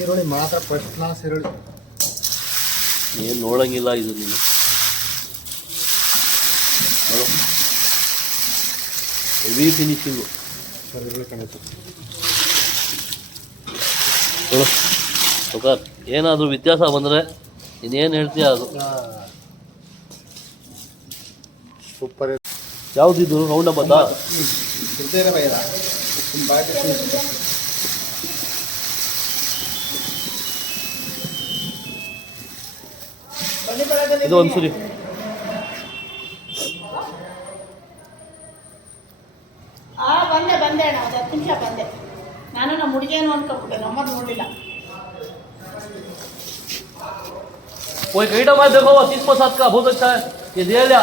ಈರುಳ್ಳಿ ಮಾತ್ರ first class ಈರುಳ್ಳಿ. ಏನು ನೋಡಂಗಿಲ್ಲ ಇದು ನೀನು. ಹೆವಿ ಫಿನಿಶಿಂಗು. ಸೌಕರ್ ಏನಾದರೂ ವ್ಯತ್ಯಾಸ ಬಂದರೆ ಇನ್ನೇನು ಹೇಳ್ತೀಯ ಅದು. ಸೂಪರ್. ಯಾವುದಿದು ರೌಂಡ್ ಹಬ್ಬದ ಇದು ಒಂದ್ಸರಿ ಬಂದೆ ಅಣ್ಣ, ಒಂದು 10 ನಿಮಿಷ ಬಂದೆ. ನಾನು ನಮ್ಮ ಹುಡುಗಿಯನ್ನು ಅನ್ಕೊಂಡ್ಬಿಟ್ಟೆ, ನಮ್ಮದು ನೋಡಲಿಲ್ಲ. कोई आइटम है देखो 30% का बहुत अच्छा है, ये दे लिया.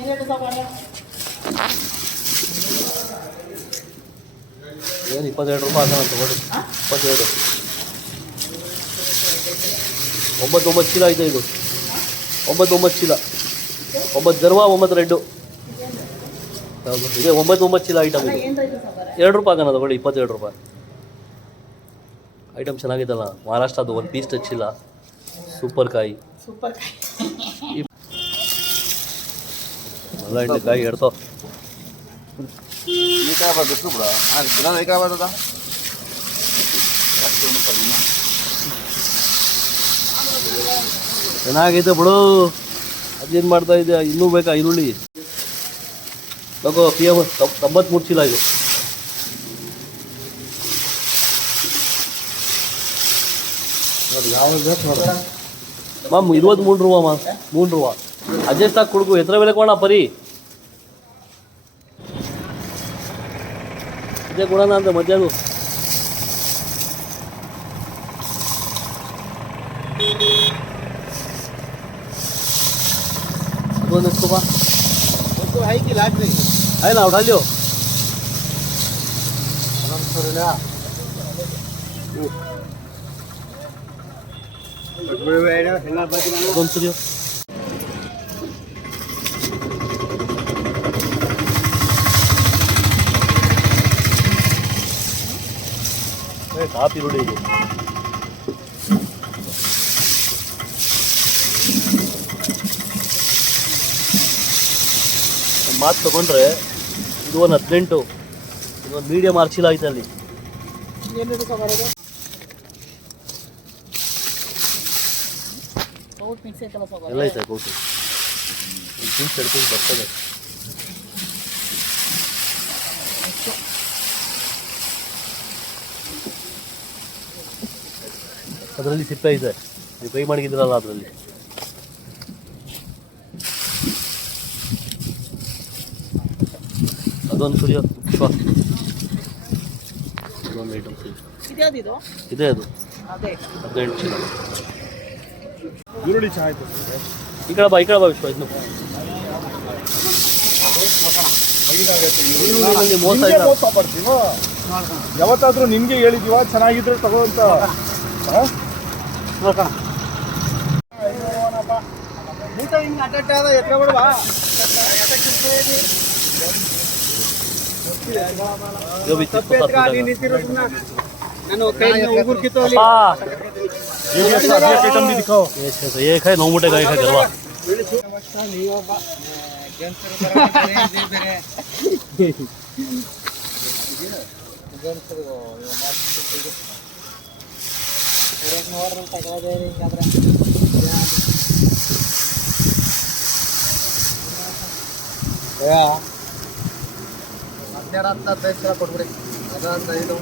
ಏನೇನು ತಗೊಂಡೆ? ಏನು 22 ರೂಪಾಯಿ ಅಂತ ತಗೊಳ್ಳಿ. 22 9 ಚೀಲ ಆಯ್ತು ಇದು. 9 ಚೀಲ, 9 ಗರ್ವ 9 ರೆಡ್ಡು. ಹೌದು, ಇದೆ 9 ಚೀಲ ಐಟಮ್ ಇದು. ಏನು ರೈತ ಸಾಂಬಾರ? 2 ರೂಪಾಯಿ ಕಣ ತಗೊಳ್ಳಿ, 22 ರೂಪಾಯಿ. ಐಟಮ್ ಚೆನ್ನಾಗಿತ್ತಲ್ಲ, ಮಹಾರಾಷ್ಟ್ರದ್ದು ಒಂದು ಪೀಸ್ ಟಚ್ಚಿಲ್ಲ. ಸೂಪರ್ ಕಾಯಿ, ಸೂಪರ್. ಎಲ್ಲ ಹಿಂದೆ ಕಾಯಿ ಎಡ್ತೋ. ಚೆನ್ನಾಗೈತೆ ಬಿಡು. ಅದೇನು ಮಾಡ್ತಾ ಇದೆ, ಇನ್ನೂ ಬೇಕಾ ಈರುಳ್ಳಿ? ತಗೋ PM 93 ಚೀಲ ಇದು. ಮಾಮ್ 23 ರೂಪಾ ಮಾ, 3 ರೂಪಾ ಅಡ್ಜಸ್ಟ್ ಆಗಿ ಕೊಡ್ಕು. ಎತ್ತರ ಬೆಲೆ ಕೊಡೋಣ ಪರಿ, ಇದೇ ಕೊಡೋಣ ಅಂತ ಮಧ್ಯಾಹ್ನ. ಅದೊಂದು ಎಷ್ಟು ಬಾ ಆಯ್ತು ನಾವು ಡಾಲ್ಯೋ ಅದೊಂದು ಸರಿಯೋ. ಕಾಪಿ ರೋಡಿ ಇದು. ಮಾತು ತಗೊಂಡ್ರೆ ಇದು ಒಂದು 18, ಇದೊಂದು ಮೀಡಿಯಮ್ ಆರ್ಚಿಲ ಐತೆ ಅಲ್ಲಿ. ಎಲ್ಲ ಐತೆ ಕೌಟು. ಪೀಸ್ ಎಡ್ಕೊಂಡು ಬರ್ತದೆ. ಅದರಲ್ಲಿ ಸಿಪ್ಪೆ ಇದೆ, ನೀವು ಫ್ರೈ ಮಾಡಿದ್ರಲ್ಲ ಅದರಲ್ಲಿ. ಅದೊಂದು ಸುರಿಯೋ ಅದೊಂದು ಐಟಮ್ ಇದೆ. ಅದು 18 ಚೀಲ. ಈರುಳ್ಳಿ ಚೆನ್ನಾಗಿತ್ತು. ಈ ಕಡೆ ಬಾ ವಿಶ್ವ. ಇನ್ನು ಮೋಸ ಇಲ್ಲ. ಯಾವತ್ತಾದ್ರೂ ನಿಮ್ಗೆ ಹೇಳಿದೀವ ಚೆನ್ನಾಗಿದ್ರೆ ತಗೋಂತ? एक है 9 मोटे गाय का गरवा. ಮಧ್ಯಾಹ್ನ 10 ಕೊಟ್ಬಿಡಿ. ಅದಂತ ಇದು